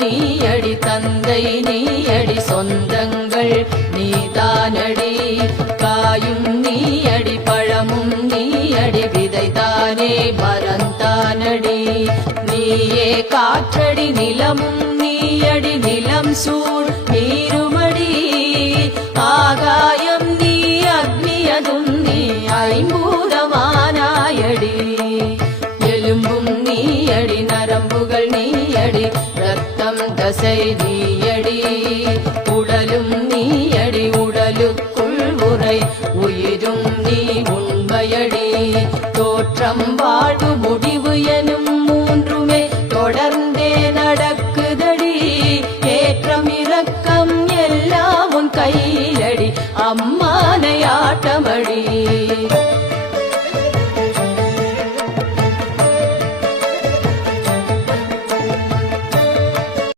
நீயடி தந்தை நீயடி சொந்தங்கள் நீதானடி காயும் நீயடி பழமும் நீயடி விதைதானே மரந்தானடி நீயே காற்றடி நிலமும் நீயடி நிலம் சூழ் நீருமடி ஆகாயம் நீ அக்னியதும் நீ ஐம்பூதமானாயடி எலும்பும் நீயடி நரம்புகள் நீயடி ரத்தம் தசை நீயடி உடலும் நீயடி உடலுக்குள் உரை உயிரும் நீ உண்மையடி தோற்றம் வாழ்வு முடிவு எனும் மூன்றுமே தொடர்ந்தே நடக்குதடி ஏற்றம் இரக்கம் எல்லாம் உன் கையிலடி அம்மானை ஆட்டமடி